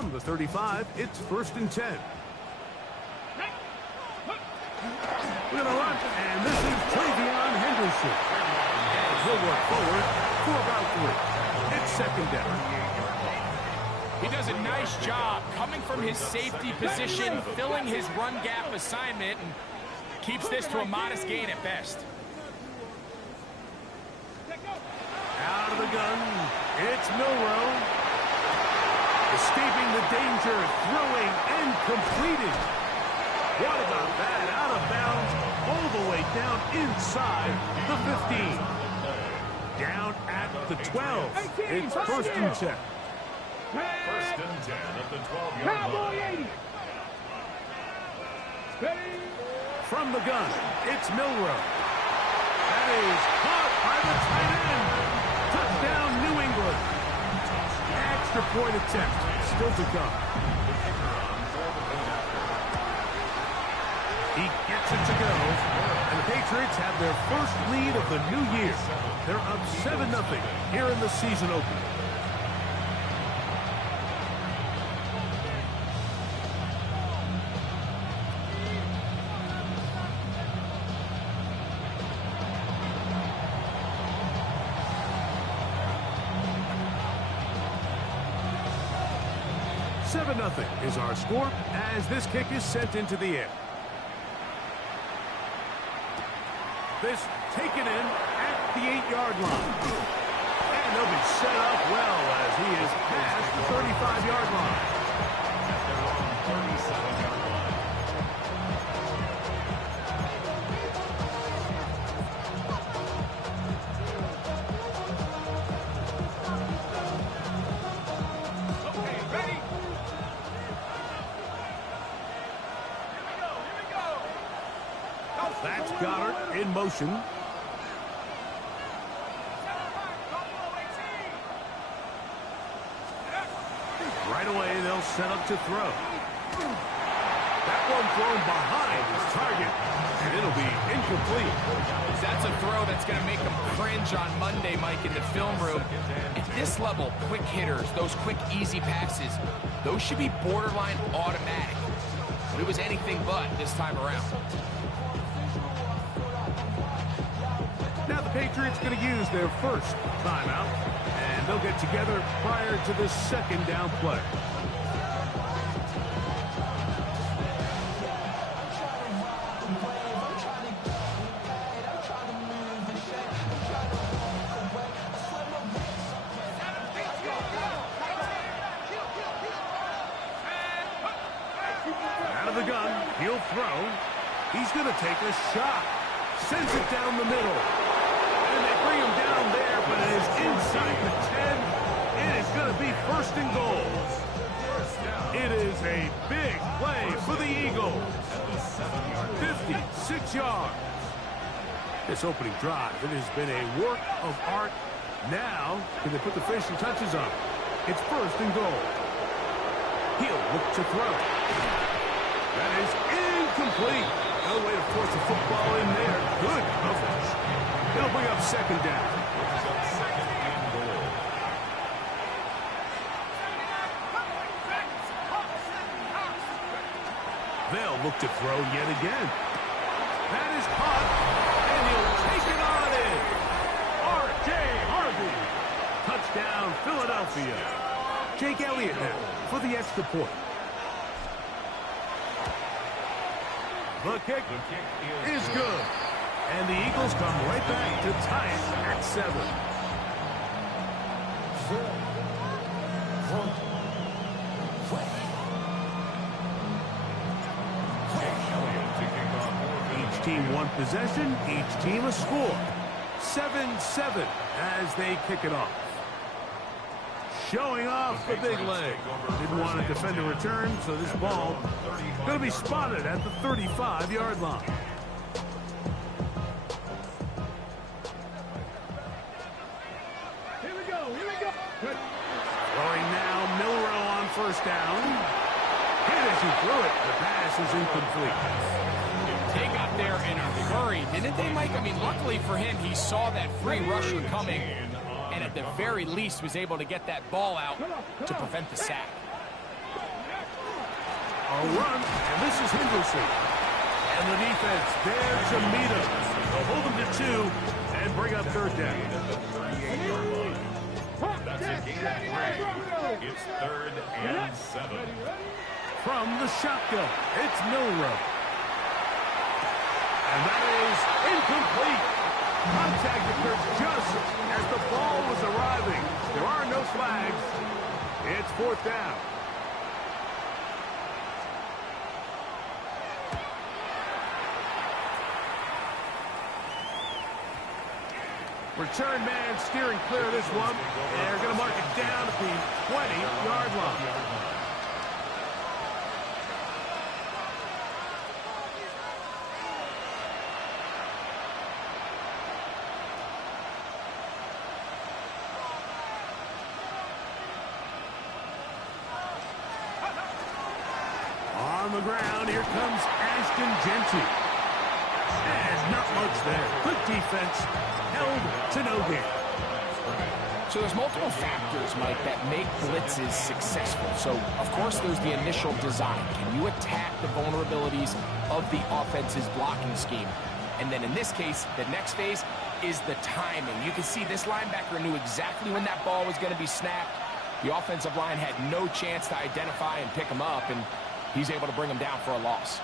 From the 35, it's 1st and 10. We're going to run, and this is Travion Henderson. And he'll work forward for about 3. It's 2nd down. He does a nice job coming from his safety position, filling his run gap assignment, and keeps this to a modest gain at best. Out of the gun, it's Milroe. Escaping the danger, throwing and completing. What about that? Out of bounds, all the way down inside the 15. Down at the 12. It's 1st and 10. 1st and 10 at the 12-yard line. From the gun, it's Milroe. That is caught by the tight end. Touchdown, New England. Extra point attempt still to come. He gets it to go. And the Patriots have their first lead of the new year. They're up 7-0 here in the season opener. Nothing is our score as this kick is sent into the air. This taken in at the 8-yard line. And they'll be set up well as he is past the 35-yard line. At their own 37-yard line. That's Goddard in motion. Right away, they'll set up to throw. That one thrown behind his target, and it'll be incomplete. That's a throw that's going to make them cringe on Monday, Mike, in the film room. At this level, quick hitters, those quick, easy passes, those should be borderline automatic. But it was anything but this time around. Now the Patriots going to use their first timeout, and they'll get together prior to the 2nd down play. Out of the gun, he'll throw. He's going to take a shot. Sends it down the middle. And they bring him down there, but it is inside the 10. It is going to be 1st and goal. It is a big play for the Eagles. 56 yards. This opening drive, it has been a work of art. Now, can they put the finishing touches on? It's 1st and goal. He'll look to throw. That is incomplete. No way to force the football in there. Good coverage. It'll bring up 2nd down. They'll look to throw yet again. That is caught, and he'll take it on in. R.J. Harvey. Touchdown, Philadelphia. Jake Elliott now for the extra point. The kick is good. And the Eagles come right back to tie it at 7. Each team one possession, each team a score. 7-7 as they kick it off. Showing off the big leg. Didn't want to defend a return, so this ball going to be spotted at the 35-yard line. Here we go. Throwing now, Milroe on 1st down. Hit as he threw it. The pass is incomplete. They got there in a hurry, didn't they, Mike? I mean, luckily for him, he saw that free rusher coming, and at the very least was able to get that ball out to prevent the sack. A run, and this is Henderson. And the defense there to meet him. They'll hold him to 2 and bring up third down. That's a gain of 3. It's 3rd and 7. From the shotgun, it's Milrow. And that is incomplete. Contact occurs just as the ball was arriving. There are no flags. It's 4th down. Return man steering clear of this one. And they're going to mark it down at the 20-yard line. On the ground, here comes Ashton Genty. And not much there. Good defense, held to no gain. So there's multiple factors, Mike, that make blitzes successful. So, of course, there's the initial design. Can you attack the vulnerabilities of the offense's blocking scheme? And then in this case, the next phase is the timing. You can see this linebacker knew exactly when that ball was going to be snapped. The offensive line had no chance to identify and pick him up, and he's able to bring him down for a loss.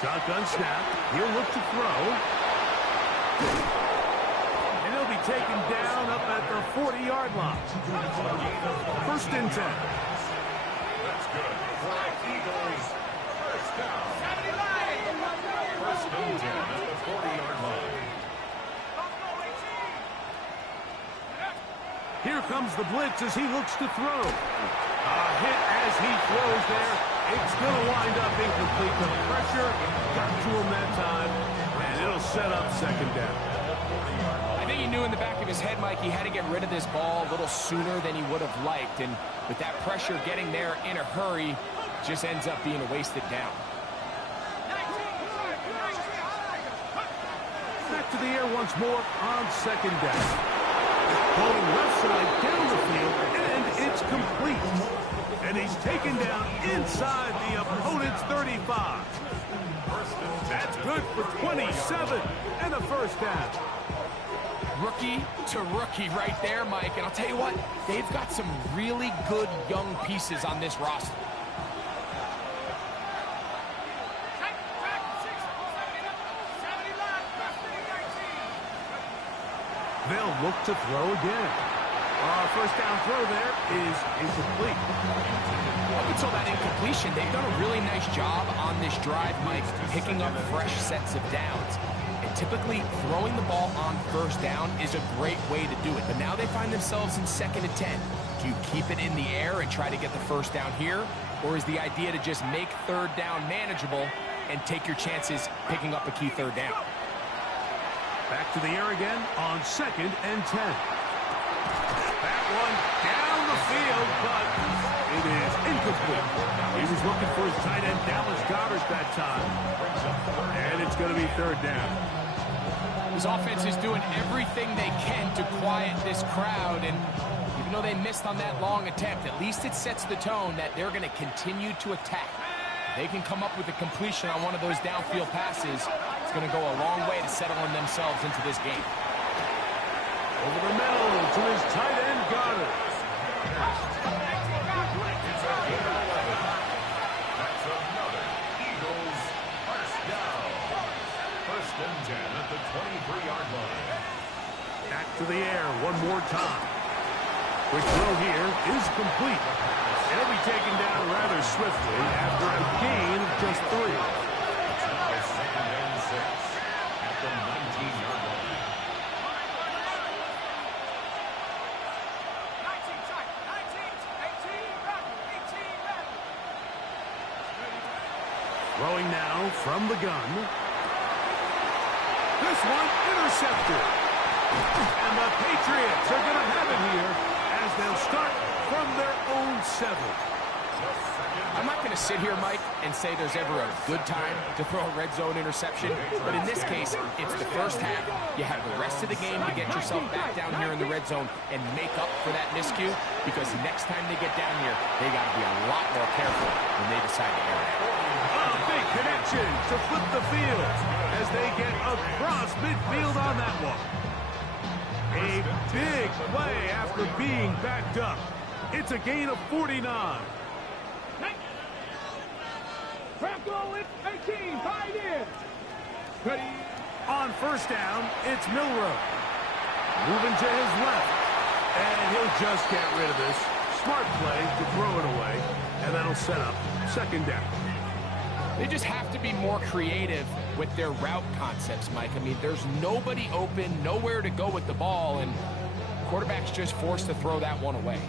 Shotgun snap. He'll look to throw. And he'll be taken down up at the 40-yard line. 1st and 10. That's good. Eagles, 1st down. 1st and 10 at the 40-yard line. Here comes the blitz as he looks to throw. A hit as he throws there. It's going to wind up incomplete. The pressure got to him that time, and it'll set up 2nd down. I think he knew in the back of his head, Mike, he had to get rid of this ball a little sooner than he would have liked. And with that pressure getting there in a hurry, just ends up being a wasted down. Back to the air once more on 2nd down. Going left side down the field, and it's complete. And he's taken down inside the opponent's 35. That's good for 27 and a 1st down. Rookie to rookie right there, Mike. And I'll tell you what, they've got some really good young pieces on this roster. They'll look to throw again. 1st down throw there is incomplete. Up until that incompletion, they've done a really nice job on this drive, Mike, picking up fresh sets of downs. And typically, throwing the ball on 1st down is a great way to do it. But now they find themselves in 2nd and 10. Do you keep it in the air and try to get the 1st down here? Or is the idea to just make 3rd down manageable and take your chances picking up a key 3rd down? Back to the air again on 2nd and 10. That one down the field, but it is incomplete. He was looking for his tight end, Dallas Goddard, that time. And it's going to be 3rd down. His offense is doing everything they can to quiet this crowd, and even though they missed on that long attempt, at least it sets the tone that they're going to continue to attack. They can come up with a completion on one of those downfield passes. It's going to go a long way to settling themselves into this game. Over the middle to his tight end, Goddard. That's another Eagles 1st down. 1st and 10 at the 23-yard line. Back to the air one more time. Quick throw here is complete. It'll be taken down rather swiftly after a gain of just 3. It's now 2nd and 6 at the 19-yard line. Throwing now from the gun. This one intercepted. And the Patriots are going to have it here as they'll start from their own 7. I'm not going to sit here, Mike, and say there's ever a good time to throw a red zone interception, but in this case, it's the first half. You have the rest of the game to get yourself back down here in the red zone and make up for that miscue, because next time they get down here, they got to be a lot more careful when they decide to air it. A big connection to flip the field as they get across midfield on that one. A big play after being backed up. It's a gain of 49. Franco, it's 18, 5 in. Ready. On first down, it's Milroe. Moving to his left. And he'll just get rid of this. Smart play to throw it away. And that'll set up second down. They just have to be more creative with their route concepts, Mike. I mean, there's nobody open, nowhere to go with the ball, and quarterback's just forced to throw that one away.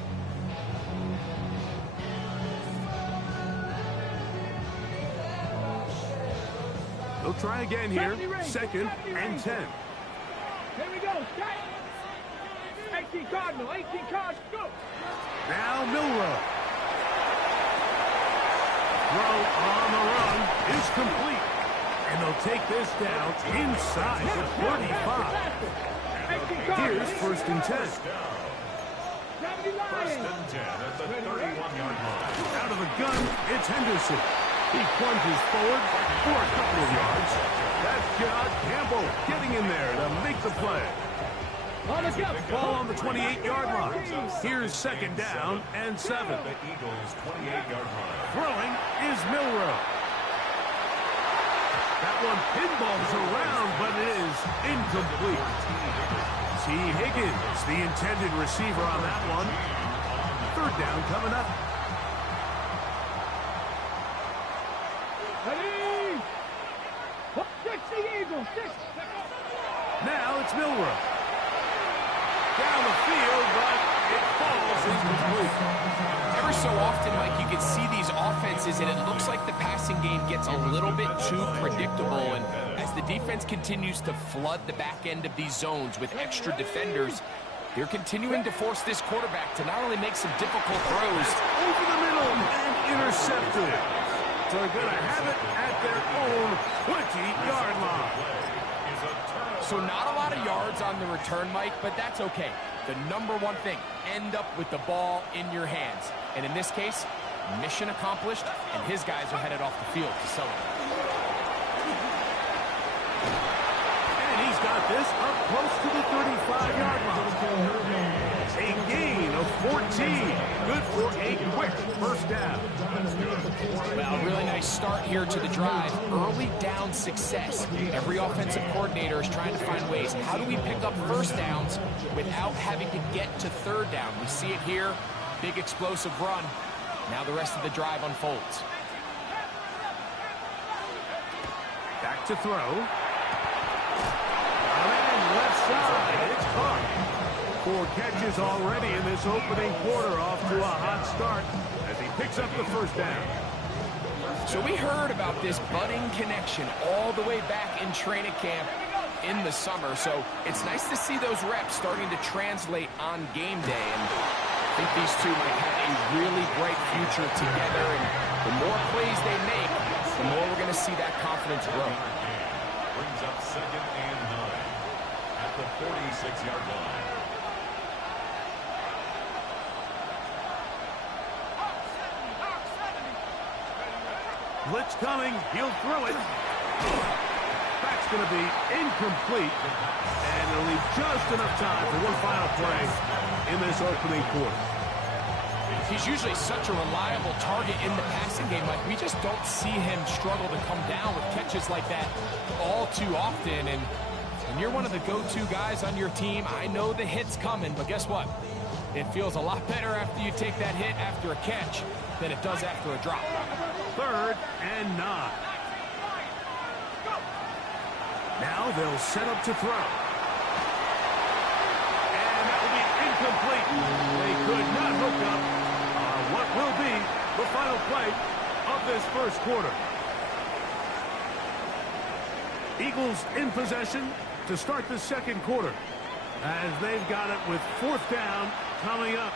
They'll try again here. Second and 10. Here we go. 18 Cardinal, 18 Cardinal, go. Now Milroe. Throw on the run is complete. And they'll take this down inside the 35. Here's first and 10. First and 10 at the 31-yard line. Out of the gun, it's Henderson. He plunges forward for a couple of yards. That's John Campbell getting in there to make the play. Ball on the 28-yard line. Here's second down and 7. The Eagles' 28-yard line. Throwing is Milroe. That one pinballs around, but it is incomplete. T. Higgins, the intended receiver on that one. Third down coming up. Ready. 60 Eagles, 6. Now it's Milroe. Down the field, but it falls incomplete. Ever so often, Mike, you can see these offenses, and it looks like the passing game gets a little bit too predictable. And as the defense continues to flood the back end of these zones with extra defenders, they're continuing to force this quarterback to not only make some difficult throws. Over the middle and intercepted. So they're going to have it at their own 20-yard line. So not a lot of yards on the return, Mike, but that's okay. The number one thing, end up with the ball in your hands. And in this case, mission accomplished, and his guys are headed off the field to celebrate. And he's got this up close to the 35-yard line. A gain of 14. Good for a quick first down. Well, a really nice start here to the drive. Early down success. Every offensive coordinator is trying to find ways. How do we pick up first downs without having to get to third down? We see it here. Big explosive run. Now the rest of the drive unfolds. Back to throw. And left side. It's caught. 4 catches already in this opening quarter, off to a hot start as he picks up the first down. So we heard about this budding connection all the way back in training camp in the summer. So it's nice to see those reps starting to translate on game day. And I think these two might have a really bright future together. And the more plays they make, the more we're going to see that confidence grow. Brings up second and 9 at the 46-yard line. Blitz coming. He'll throw it. That's going to be incomplete. And it'll leave just enough time for one final play in this opening quarter. He's usually such a reliable target in the passing game. Like, we just don't see him struggle to come down with catches like that all too often. And when you're one of the go-to guys on your team, I know the hit's coming, but guess what? It feels a lot better after you take that hit after a catch than it does after a drop. Third and 9. Now they'll set up to throw. And that will be incomplete. They could not hook up on what will be the final play of this first quarter. Eagles in possession to start the second quarter, as they've got it with 4th down coming up.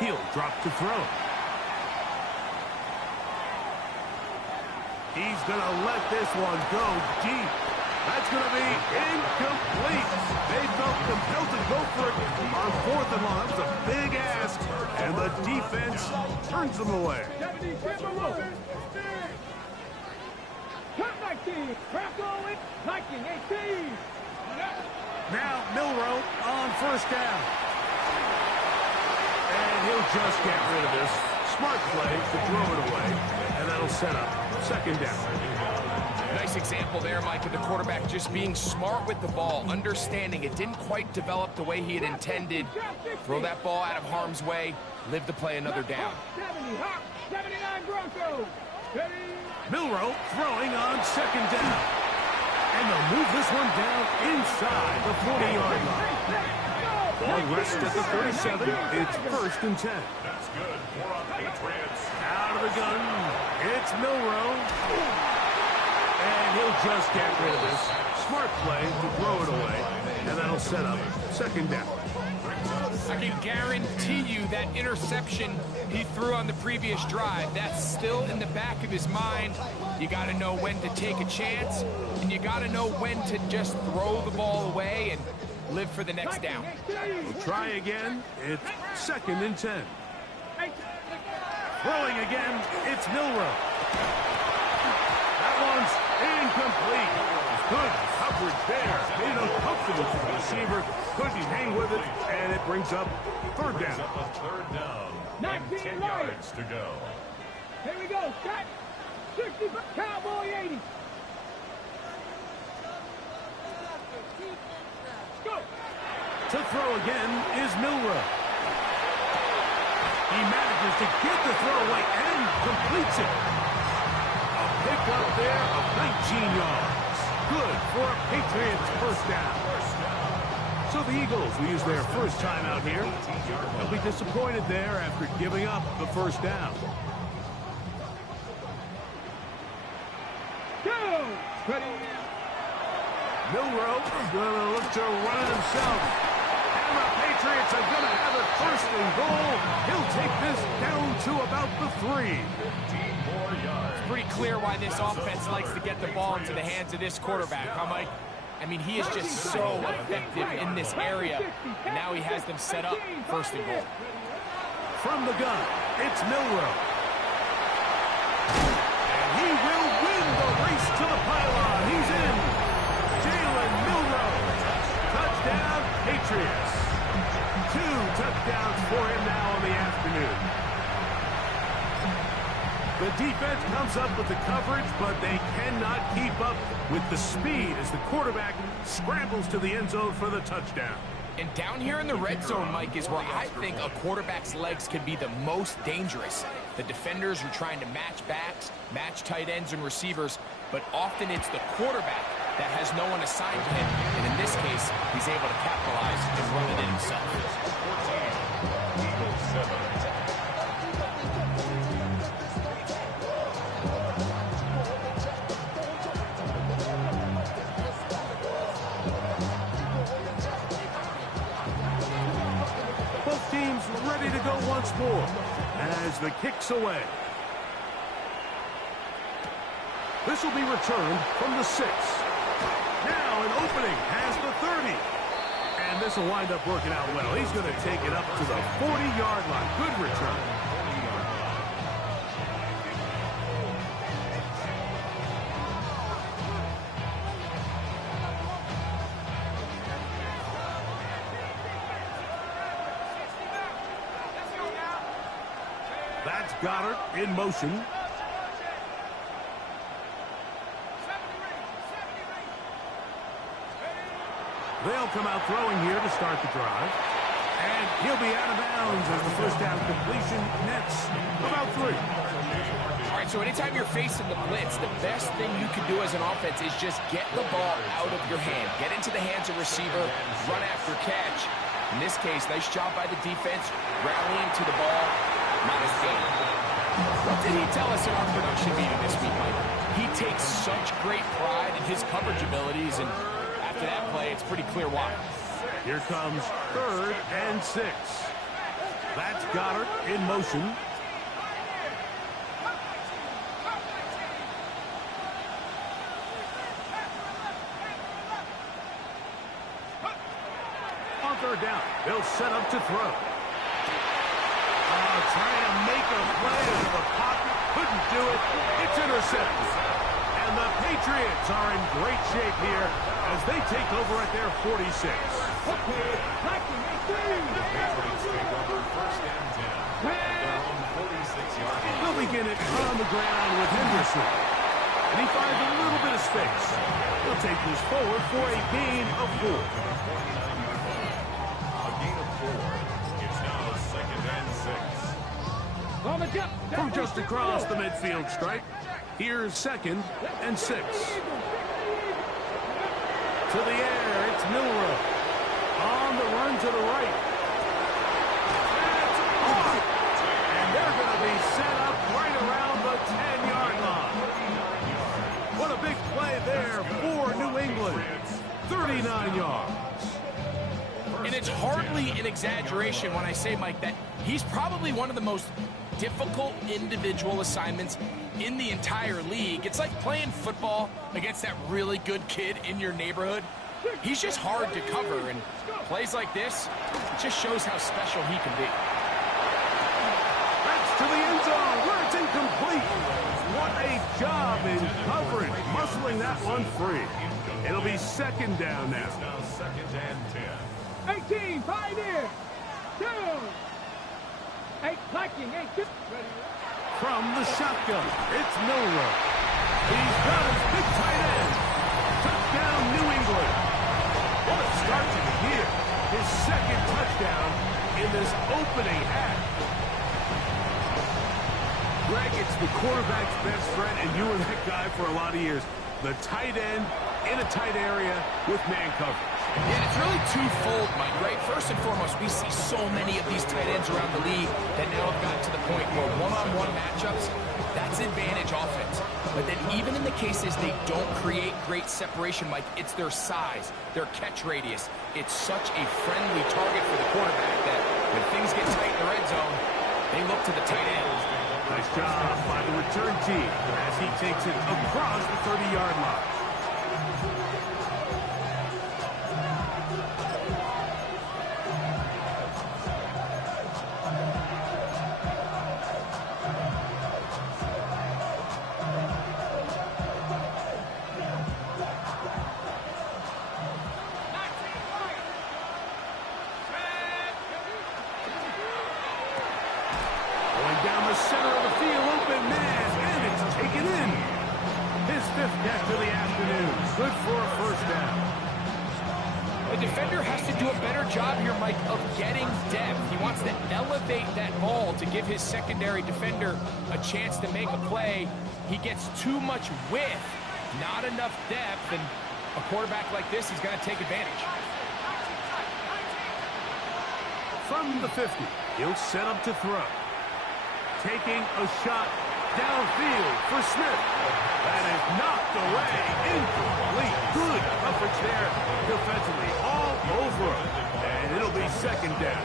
He'll drop to throw. He's going to let this one go deep. That's going to be incomplete. They felt compelled to go for it on 4th and long. That was a big ask, and the defense turns them away. 70, Cut 19. Craft all in. 19, 18. Now Milroe on 1st down. And he'll just get rid of this. Smart play to throw it away, and that'll set up 2nd down. Nice example there, Mike, of the quarterback just being smart with the ball, understanding it didn't quite develop the way he had intended. Throw that ball out of harm's way, live to play another down. 70, 79 Broncos. Milroe throwing on 2nd down. And they'll move this one down inside the 40-yard line. Ball rests at the 37. It's 1st and 10. That's good for a Patriots. Out of the gun. It's Milroe. And he'll just get rid of this. Smart play to throw it away. And that'll set up 2nd down. I can guarantee you that interception he threw on the previous drive, that's still in the back of his mind. You got to know when to take a chance, and you got to know when to just throw the ball away and live for the next down. We'll try again. It's 2nd and 10. Throwing again, it's Milroe. That one's incomplete. Good coverage there. Made it uncomfortable for the receiver. Couldn't hang with it, and it brings up 3rd down. Up a 3rd down. 19 10 right. yards to go. Here we go. Set. 60. Cowboy 80. Go. To throw again is Milroe. He manages to get the throw away and completes it. A pick up there of 19 yards. Good for a Patriots 1st down. So the Eagles will use their first time out here. They'll be disappointed there after giving up the 1st down. Go. Ready. Milroe going to look to run it himself. And the Patriots are going to have it 1st and goal. He'll take this down to about the 3. 54 yards. It's pretty clear why this offense likes to get the ball into the hands of this quarterback, huh, Mike? I mean, he is just so effective in this area, and now he has them set up 1st and goal. From the gun, it's Milroe. And he will win the race to the pylon. He's in. Jalen Milroe. Touchdown, Patriots. 2 touchdowns for him now in the afternoon. The defense comes up with the coverage, but they cannot keep up with the speed as the quarterback scrambles to the end zone for the touchdown. And down here in the red zone, Mike, is where I think a quarterback's legs can be the most dangerous. The defenders are trying to match backs, match tight ends and receivers, but often it's the quarterback that has no one assigned to him. And in this case, he's able to capitalize and run it in himself. 14, Eagles 7. Both teams ready to go once more as the kick's away. This will be returned from the 6. Now an opening has the 30. And this will wind up working out well. He's going to take it up to the 40-yard line. Good return. That's Goddard in motion. They'll come out throwing here to start the drive. And he'll be out of bounds as the 1st down completion nets about 3. All right, so anytime you're facing the blitz, the best thing you can do as an offense is just get the ball out of your hand. Get into the hands of receiver, run after catch. In this case, nice job by the defense, rallying to the ball. Not a gain. What did he tell us in our production meeting this week, Mike? He takes such great pride in his coverage abilities, and after that play, it's pretty clear why. Here comes 3rd and 6. That's Goddard in motion. On third down, they'll set up to throw. Trying to make a play out of the pocket. Couldn't do it. It's intercepted. And the Patriots are in great shape here as they take over at their 46. They'll begin it on the ground with Henderson. And he finds a little bit of space. He'll take this forward for a gain of 4. A gain of 4. It's now 2nd and 6. From just across the midfield stripe, here's 2nd and 6. To the air, it's Milrow. On the run to the right. That's off. And they're going to be set up right around the 10-yard line. What a big play there for New England. 39 yards. And it's hardly an exaggeration when I say, Mike, that he's probably one of the most difficult individual assignments in the entire league. It's like playing football against that really good kid in your neighborhood. He's just hard to cover, and plays like this, it just shows how special he can be. That's to the end zone where it's incomplete. What a job in covering, muscling that one free. It'll be 2nd down now. It's now 2nd and 10. 18, Pioneer. 2. 8, Viking, 8. From the shotgun, it's Milrow. He's got his big tight end. Touchdown, New England. What a start to the year. His 2nd touchdown in this opening half. Greg, it's the quarterback's best friend, and you were that guy for a lot of years. The tight end in a tight area with man coverage. And it's really twofold, Mike, right? First and foremost, we see so many of these tight ends around the league that now have gotten to the point where one-on-one matchups, that's advantage offense. But then even in the cases they don't create great separation, Mike, it's their size, their catch radius. It's such a friendly target for the quarterback that when things get tight in the red zone, they look to the tight end. Nice job by the return team as he takes it across the 30-yard line. Down the center of the field, open man, and it's taken in. His 5th catch of the afternoon. Good for a 1st down. The defender has to do a better job here, Mike, of getting depth. He wants to elevate that ball to give his secondary defender a chance to make a play. He gets too much width, not enough depth, and a quarterback like this, he's going to take advantage. From the 50, he'll set up to throw. Taking a shot downfield for Smith. That is knocked away. Incomplete. Good coverage there defensively. All over him. And it'll be 2nd down.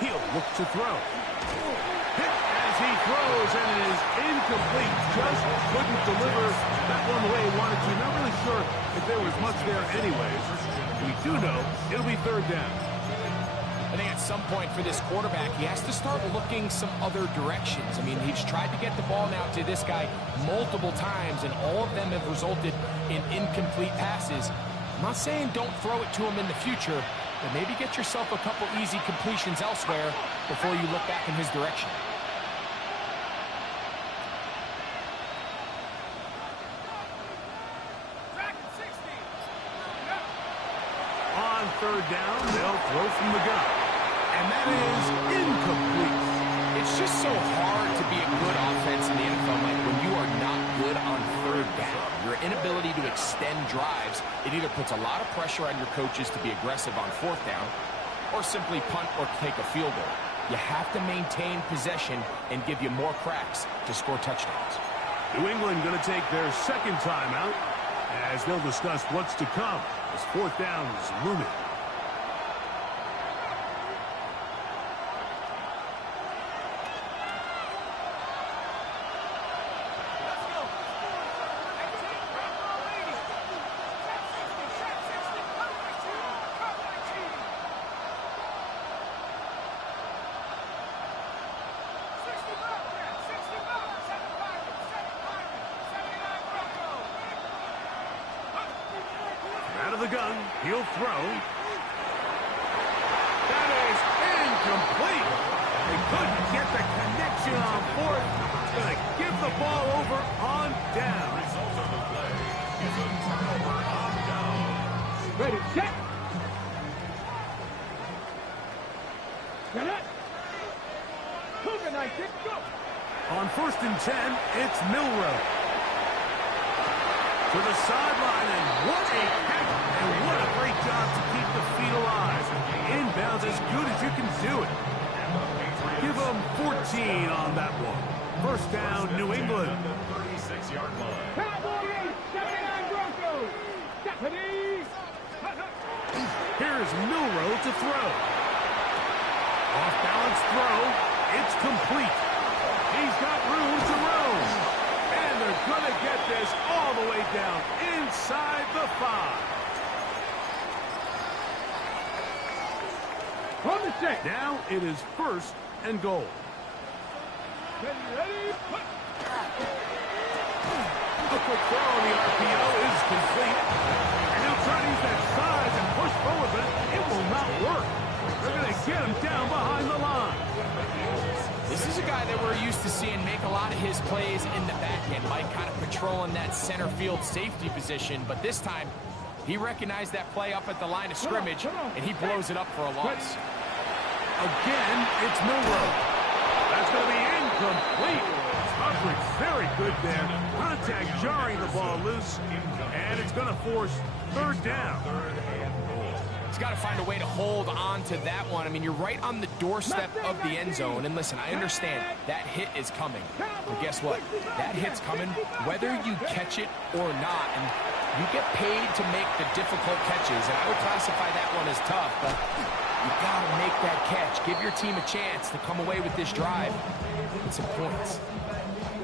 He'll look to throw. Hit as he throws, and it is incomplete. Just couldn't deliver that one the way he wanted to. Not really sure if there was much there anyways. We do know it'll be 3rd down. I think at some point for this quarterback, he has to start looking some other directions. I mean, he's tried to get the ball now to this guy multiple times, and all of them have resulted in incomplete passes. I'm not saying don't throw it to him in the future, but maybe get yourself a couple easy completions elsewhere before you look back in his direction. On 3rd down, they'll throw from the gun. And that is incomplete. It's just so hard to be a good offense in the NFL, Mike, when you are not good on 3rd down. Your inability to extend drives, it either puts a lot of pressure on your coaches to be aggressive on 4th down, or simply punt or take a field goal. You have to maintain possession and give you more cracks to score touchdowns. New England going to take their second timeout as they'll discuss what's to come as fourth down is looming. Out of the gun, he'll throw. That is incomplete. They couldn't get the connection on fourth. Going to give the ball over on down. Result of the play is a turnover on down. Ready, set. Get it. Cougar 96, go. On 1st and 10, it's Milrow. To the sideline, and what a catch, and what a great job to keep the feet alive. Inbounds as good as you can do it. Give them 14 on that one. First down, New England. 36-yard line. Cowboys, 79 Broncos. Deputies. Here's Milrow to throw. Off-balance throw. It's complete. He's got room to roam. And they're going to get this all the way down inside the 5. From the set. Now it is 1st and goal. Ready, put. A quick throw on the RPO is complete. And he'll try to use that size and push forward, but it will not work. They're going to get him down behind the line. This is a guy that we're used to seeing make a lot of his plays in the back end. Mike kind of patrolling that center field safety position, but this time he recognized that play up at the line of scrimmage, and he blows it up for a loss. Again, it's Milrow. That's going to be incomplete. Coverage very good there. Contact jarring the ball loose, and it's going to force 3rd down. He's got to find a way to hold on to that one. I mean, you're right on the doorstep of the end zone. And listen, I understand that hit is coming. But guess what? That hit's coming whether you catch it or not. And you get paid to make the difficult catches. And I would classify that one as tough, but you got to make that catch. Give your team a chance to come away with this drive with some points.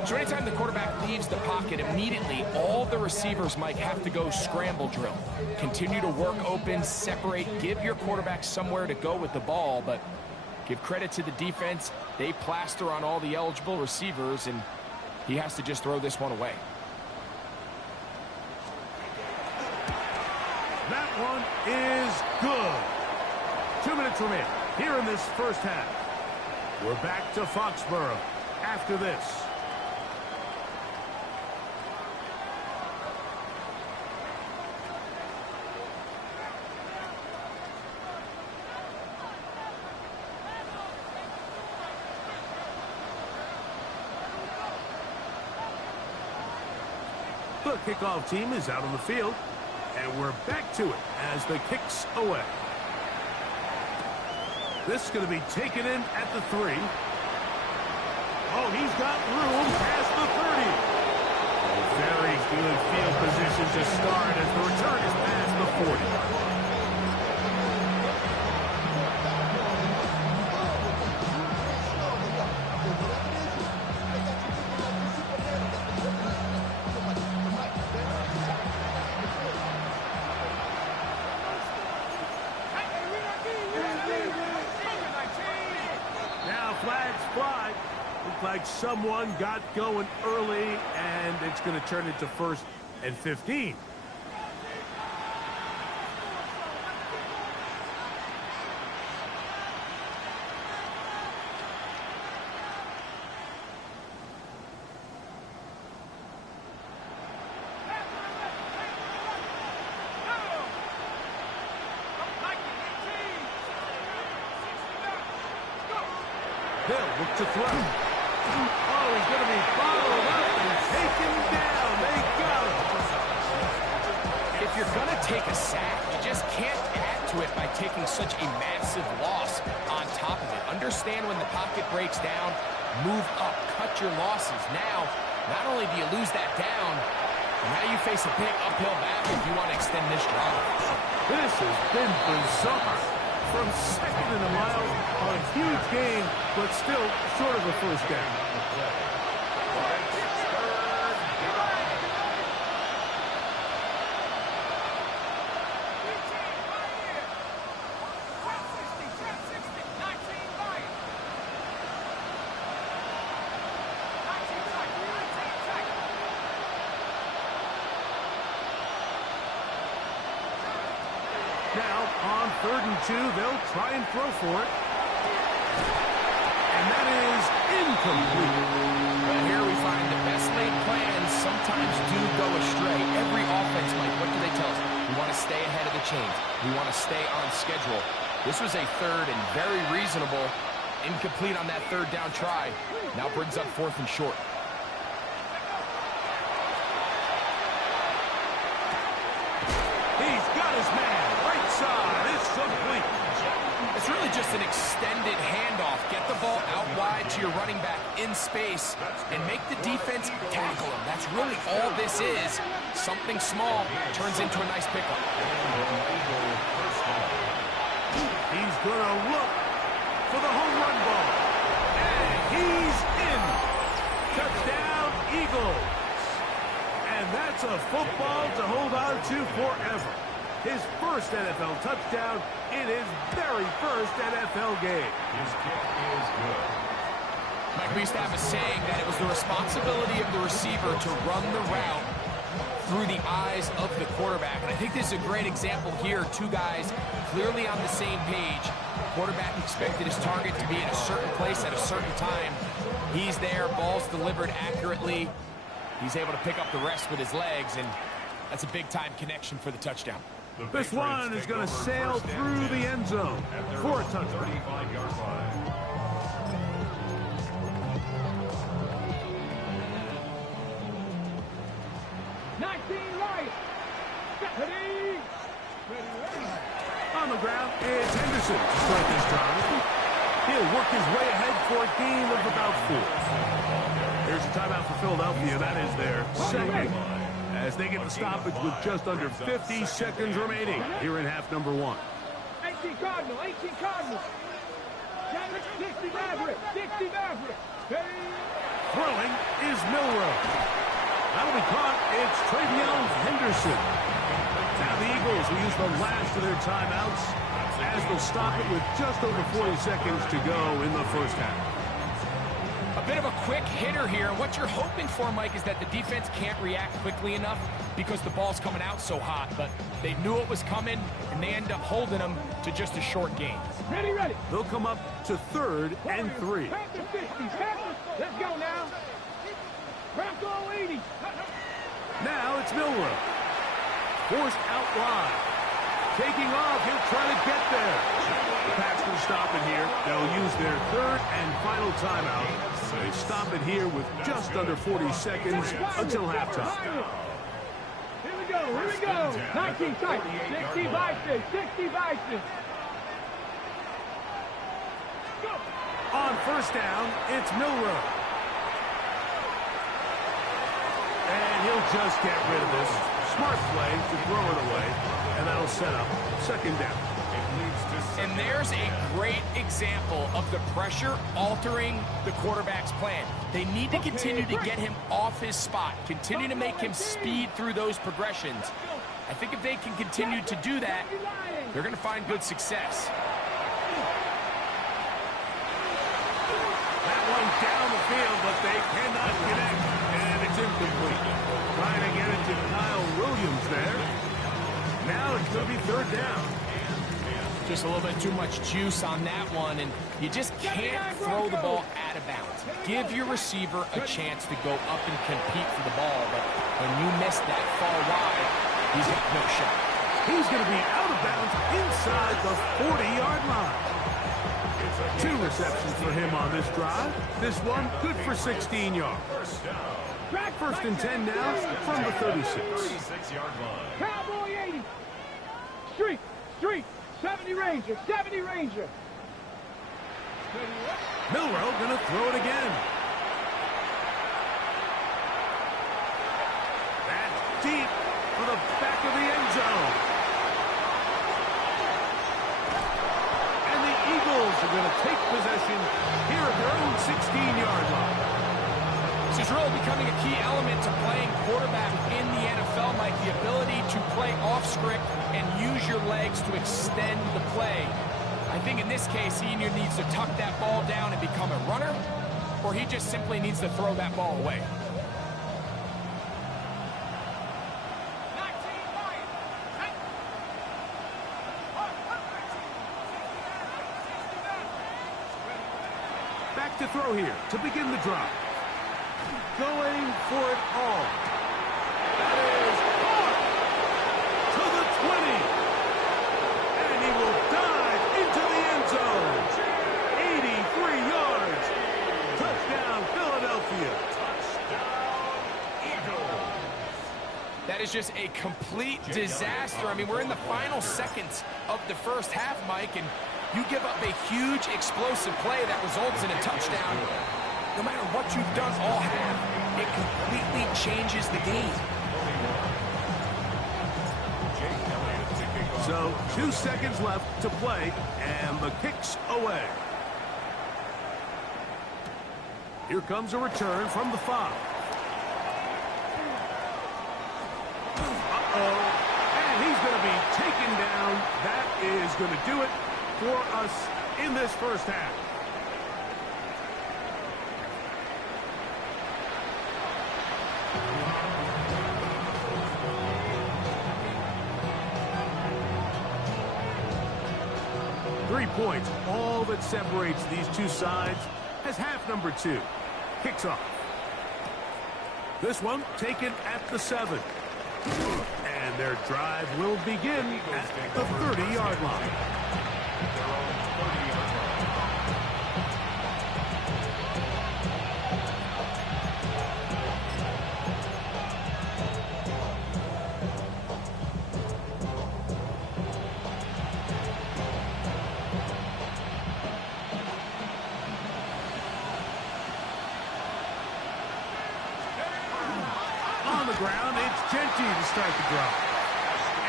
So anytime the quarterback leaves the pocket, immediately all the receivers, Mike, have to go scramble drill. Continue to work open, separate, give your quarterback somewhere to go with the ball, but give credit to the defense. They plaster on all the eligible receivers, and he has to just throw this one away. That one is good. 2 minutes remain here in this first half. We're back to Foxborough after this. The kickoff team is out on the field, and we're back to it as the kick's away. This is going to be taken in at the 3. Oh, he's got room past the 30. Very good field position to start as the return is past the 40. Flags fly. Looks like someone got going early, and it's going to turn into 1st and 15. Hill look to throw. Oh, he's going to be followed up and taken down. They got him. If you're going to take a sack, you just can't add to it by taking such a massive loss on top of it. understand when the pocket breaks down, move up, cut your losses. Now, not only do you lose that down, but now you face a big uphill battle if you want to extend this drive. This has been bizarre. From second in a mile on a huge gain, but still short of a first down. Now, on 3rd and 2, they'll try and throw for it. And that is incomplete. But here we find the best laid plans sometimes do go astray. Every offense, Mike, what do they tell us? We want to stay ahead of the chains. We want to stay on schedule. This was a 3rd and very reasonable. Incomplete on that 3rd down try. Now brings up 4th and short. He's got his man. Right side. It's complete. It's really just an extended handoff. Get the ball out wide to your running back in space and make the defense tackle him. That's really all this is. Something small turns into a nice pickup. He's going to look for the home run ball. And he's in. Touchdown, Eagles. And that's a football to hold on to forever. His first NFL touchdown in his very first NFL game. His kick is good. Mike, we used to have a saying that it was the responsibility of the receiver to run the route through the eyes of the quarterback. And I think this is a great example here. Two guys clearly on the same page. Quarterback expected his target to be in a certain place at a certain time. He's there, ball's delivered accurately. He's able to pick up the rest with his legs, and that's a big-time connection for the touchdown. This one is going to sail through the end zone for a touchdown. 35-yard line. On the ground, it's Henderson to start this drive. He'll work his way ahead for a gain of about 4. Here's a timeout for Philadelphia. That is their second, as they get the stoppage with just under 50 seconds remaining here in half number 1. 18 Cardinal, 18 Cardinal. 60 Maverick, 60 Maverick. Throwing is Milrow. That'll be caught. It's Travion Henderson. Now the Eagles will use the last of their timeouts as they'll stop it with just over 40 seconds to go in the first half. A bit of a quick hitter here. What you're hoping for, Mike, is that the defense can't react quickly enough because the ball's coming out so hot. But they knew it was coming, and they end up holding them to just a short gain. Ready, ready. They'll come up to 3rd and 3. Panther 50, Panther. Let's go now. Bronco 80. Now it's Milrow. Forced out wide. Taking off, he'll try to get there. The Pats will stop it here. They'll use their 3rd and final timeout. They stop it here with just under 40 seconds until halftime. Here we go, here we go. 19 Titans, 60 Bison, 60 Bison. Go. On first down, it's Milrow. And he'll just get rid of this. Smart play to throw it away, and that'll set up 2nd down. And there's a great example of the pressure altering the quarterback's plan. They need to continue to get him off his spot, continue to make him speed through those progressions. I think if they can continue to do that, they're going to find good success. That one down the field, but they cannot connect, and it's incomplete. Trying to get it to Kyle Williams there. Now it's going to be 3rd down. Just a little bit too much juice on that one, and you just can't throw the ball out of bounds. Give your receiver a chance to go up and compete for the ball, but when you miss that far wide, he's got no shot. He's going to be out of bounds inside the 40-yard line. 2 receptions for him on this drive. This one good for 16 yards. 1st and 10 now from the 36. 36-yard line. Cowboy 80. Street, street. 70 Ranger, 70 Ranger. Milroe going to throw it again. That's deep for the back of the end zone. And the Eagles are going to take possession here at their own 16-yard line. This is really becoming a key element to playing quarterback in the NFL, Mike, the ability to play off script and use your legs to extend the play. I think in this case, he either needs to tuck that ball down and become a runner, or he just simply needs to throw that ball away. Back to throw here to begin the drive. Going for it all. That is caught to the 20. And he will dive into the end zone. 83 yards. Touchdown, Philadelphia. Touchdown, Eagles. That is just a complete disaster. I mean, we're in the final seconds of the first half, Mike, and you give up a huge explosive play that results in a touchdown. No matter what you've done all half, it completely changes the game. So 2 seconds left to play, and the kick's away. Here comes a return from the 5. Uh-oh. And he's going to be taken down. That is going to do it for us in this first half. Points, all that separates these two sides, as half number 2 kicks off. This one taken at the 7. And their drive will begin at the 30-yard line. To start the drive.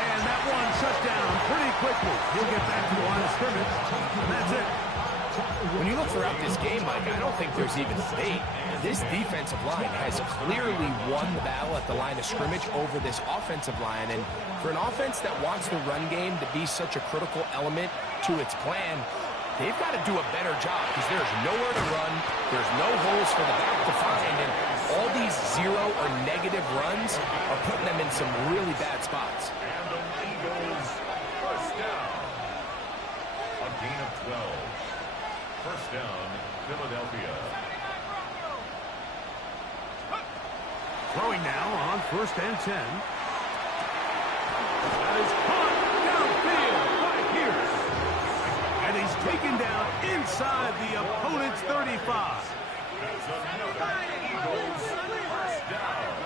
And that one shut down pretty quickly. He'll get back to the line of scrimmage, and that's it. When you look throughout this game, Mike, I don't think there's even debate. This defensive line has clearly won the battle at the line of scrimmage over this offensive line. And for an offense that wants the run game to be such a critical element to its plan, they've got to do a better job because there's nowhere to run. There's no holes for the back to find. And all these zero or negative runs are putting them in some really bad spots. And the Eagles first down. A gain of 12. First down, Philadelphia. Throwing now on 1st and 10. That is caught downfield by Pierce. And he's taken down inside the opponent's 35. That's another Eagles first down.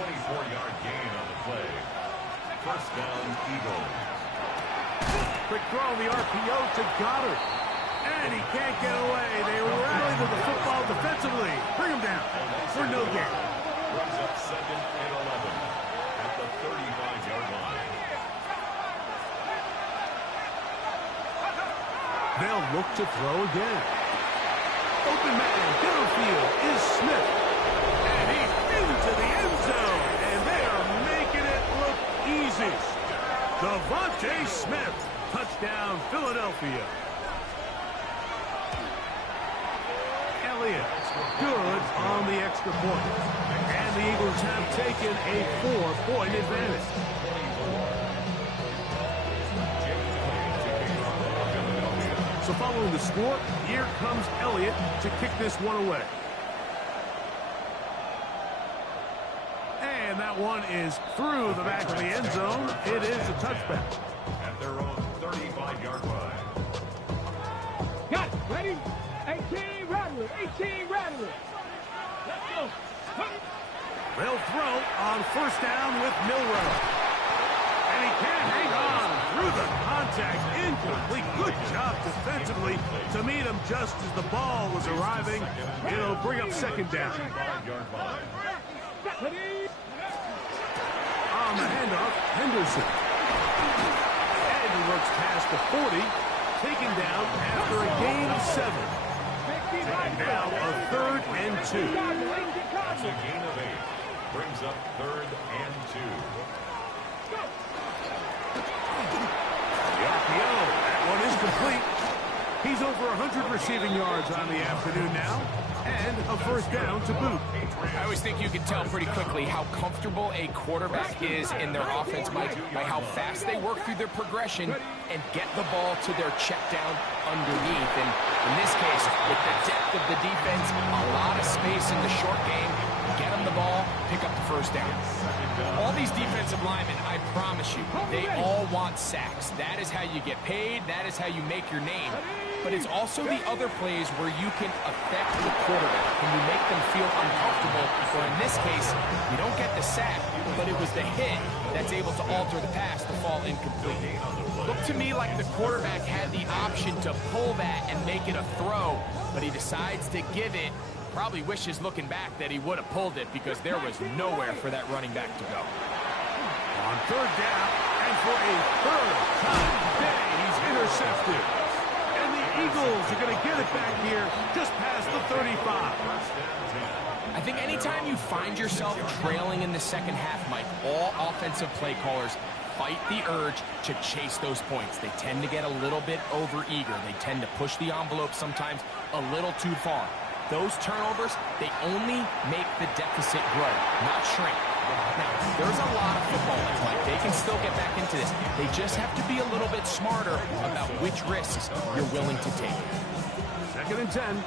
24-yard gain on the play. First down, Eagles. Quick throw on the RPO to Goddard. And he can't get away. They rally to the football defensively. Bring him down for no gain. Brings up 2nd and 11 at the 35-yard line. They'll look to throw again. Open man downfield is Smith. And he's into the end zone. And they are making it look easy. Devontae Smith. Touchdown, Philadelphia. Elliott, good on the extra point. And the Eagles have taken a 4-point advantage. So following the score, here comes Elliott to kick this one away. And that one is through the back of the end zone. It is a touchback. At their own 35-yard line. Got it. Ready? 18, rattle it. 18, rattle it. Let's go. They'll throw on 1st down with Milroe. And he can't hang on through the contact. Incomplete. Good job defensively to meet him just as the ball was arriving. It'll bring up second down. 5-yard line. On the handoff, Henderson. And he works past the 40, taken down after a gain of 7. Now a 3rd and 2. That's a gain of 8. Brings up 3rd and 2. The RPO, that one is complete. He's over 100 receiving yards on the afternoon now, and a first down to boot. I always think you can tell pretty quickly how comfortable a quarterback is in their offense, Mike, by how fast they work through their progression and get the ball to their check down underneath. And in this case, with the depth of the defense, a lot of space in the short game, get them the ball, pick up the first down. All these defensive linemen, I promise you, they all want sacks. That is how you get paid. That is how you make your name. But it's also the other plays where you can affect the quarterback. Can you make them feel uncomfortable? Or in this case, you don't get the sack, but it was the hit that's able to alter the pass to fall incomplete. Looked to me like the quarterback had the option to pull that and make it a throw, but he decides to give it. Probably wishes looking back that he would have pulled it because there was nowhere for that running back to go. On 3rd down, and for a 3rd time today, he's intercepted. And the Eagles are going to get it back here just past the 35. I think anytime you find yourself trailing in the second half, Mike, all offensive play callers fight the urge to chase those points. They tend to get a little bit overeager. They tend to push the envelope sometimes a little too far. Those turnovers, they only make the deficit grow, not shrink. Now, there's a lot of football left, Mike. They can still get back into this. They just have to be a little bit smarter about which risks you're willing to take. 2nd and 10.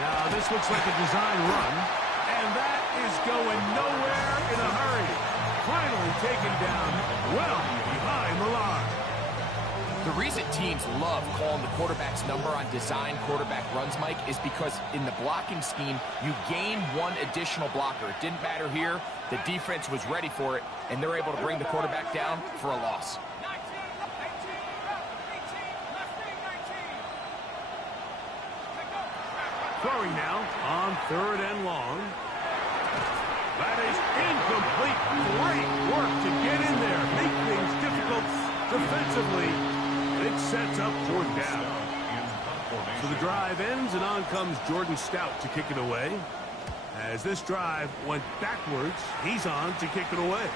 Now, this looks like a design run, and that is going nowhere in a hurry. Finally taken down well behind the line. The reason teams love calling the quarterback's number on design quarterback runs, Mike, is because in the blocking scheme, you gain one additional blocker. It didn't matter here. The defense was ready for it, and they're able to bring the quarterback down for a loss. Throwing now on 3rd and long. That is incomplete. Great work to get in there. Make things difficult defensively. It sets up 4th down. So the drive ends, and on comes Jordan Stout to kick it away. As this drive went backwards, he's on to kick it away.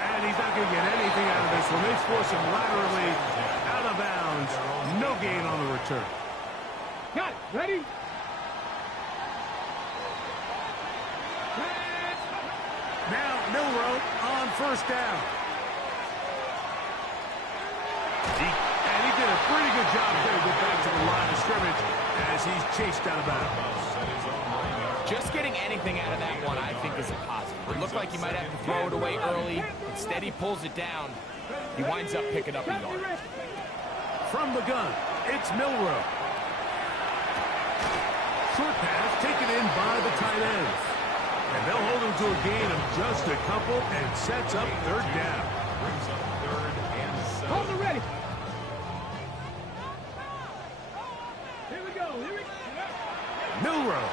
And he's not going to get anything out of this one. They force him laterally out of bounds. No gain on the return. Got it. Ready? Now Milroe on 1st down. And he did a pretty good job there to get back to the line of scrimmage as he's chased out of bounds. Just getting anything out of that one, I think, is a positive. It looked like he might have to throw it away early. Instead, he pulls it down. He winds up picking up a yard. From the gun, it's Milroe. Short pass taken in by the tight ends. And they'll hold him to a gain of just a couple and sets up 3rd down. Brings up 3rd and 7. Hold it ready. Here we go. Here we go. Milroe.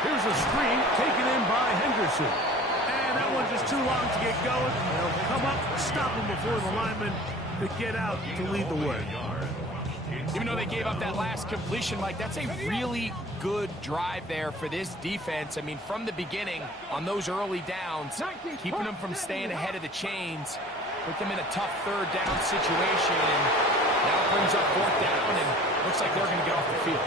Here's a screen taken in by Henderson. And that one just too long to get going. They'll come up, stop him before the lineman to get out to lead the way. Even though they gave up that last completion, Mike, that's a really good drive there for this defense. I mean, from the beginning, on those early downs, keeping them from staying ahead of the chains, put them in a tough 3rd down situation, and now it brings up 4th down, and looks like they're going to get off the field.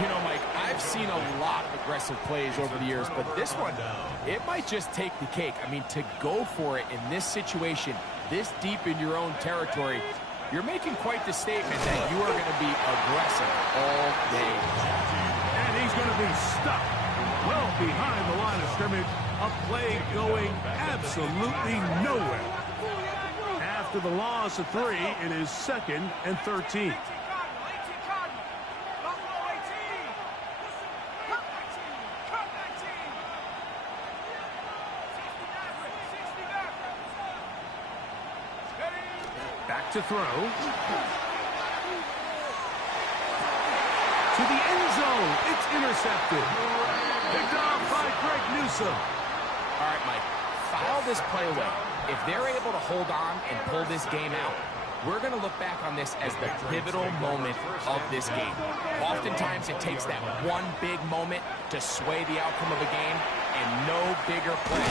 You know, Mike, I've seen a lot of aggressive plays over the years, but this one, it might just take the cake. I mean, to go for it in this situation, this deep in your own territory, you're making quite the statement that you are going to be aggressive all day. And he's going to be stuck well behind the line of scrimmage. A play going absolutely nowhere. After the loss of 3, it is 2nd and 13. Back to throw. To the end zone. It's intercepted. Picked off by Greg Newsome. All right, Mike, file this play away. If they're able to hold on and pull this game out, we're going to look back on this as the pivotal moment of this game. Oftentimes, it takes that one big moment to sway the outcome of a game, and no bigger play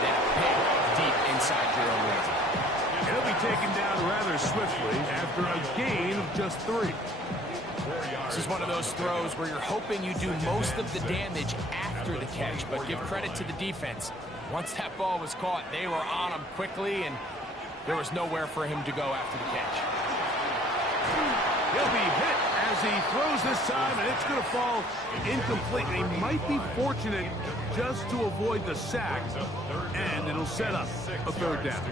than a pick deep inside your own red zone. He'll be taken down rather swiftly after a gain of just 3. This is one of those throws where you're hoping you do most of the damage after the catch, but give credit to the defense. Once that ball was caught, they were on him quickly, and there was nowhere for him to go after the catch. He'll be hit as he throws this time, and it's going to fall incomplete. They might be fortunate just to avoid the sack, and it'll set up a 3rd down.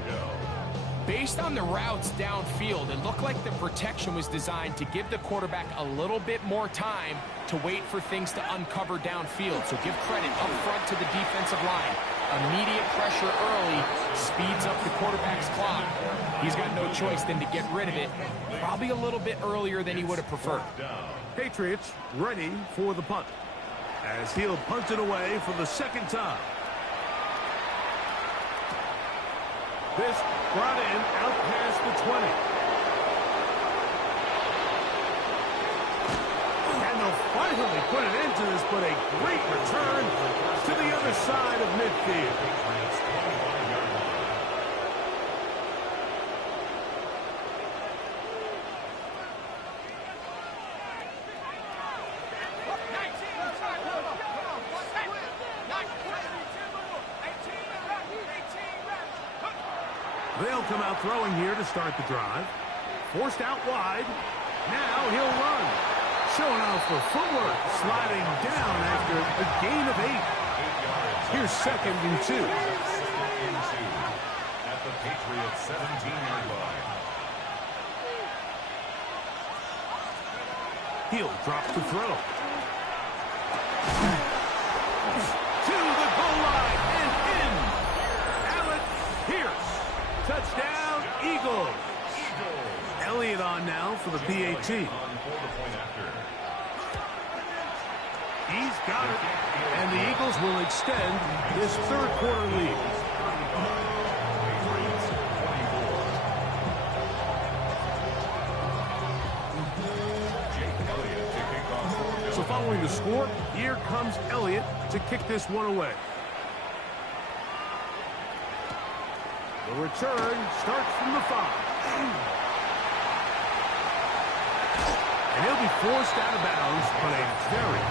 Based on the routes downfield, it looked like the protection was designed to give the quarterback a little bit more time to wait for things to uncover downfield. So give credit up front to the defensive line. Immediate pressure early speeds up the quarterback's clock. He's got no choice than to get rid of it, probably a little bit earlier than he would have preferred. Patriots ready for the punt, as he'll punt it away for the 2nd time. This brought in out past the 20. And they'll finally put an end to this, but a great return to the other side of midfield. They'll come out throwing here to start the drive. Forced out wide. Now he'll run. Showing off for footwork. Sliding down after a gain of 8. Here's 2nd and 2. At the Patriots 17-yard line. He'll drop to throw. To the goal line and in. Alec Pierce. Touchdown, Eagles. Elliott on now for the PAT. He's got it. And the Eagles will extend this 3rd quarter lead. So following the score, here comes Elliott to kick this one away. The return starts from the 5. And he'll be forced out of bounds, but a very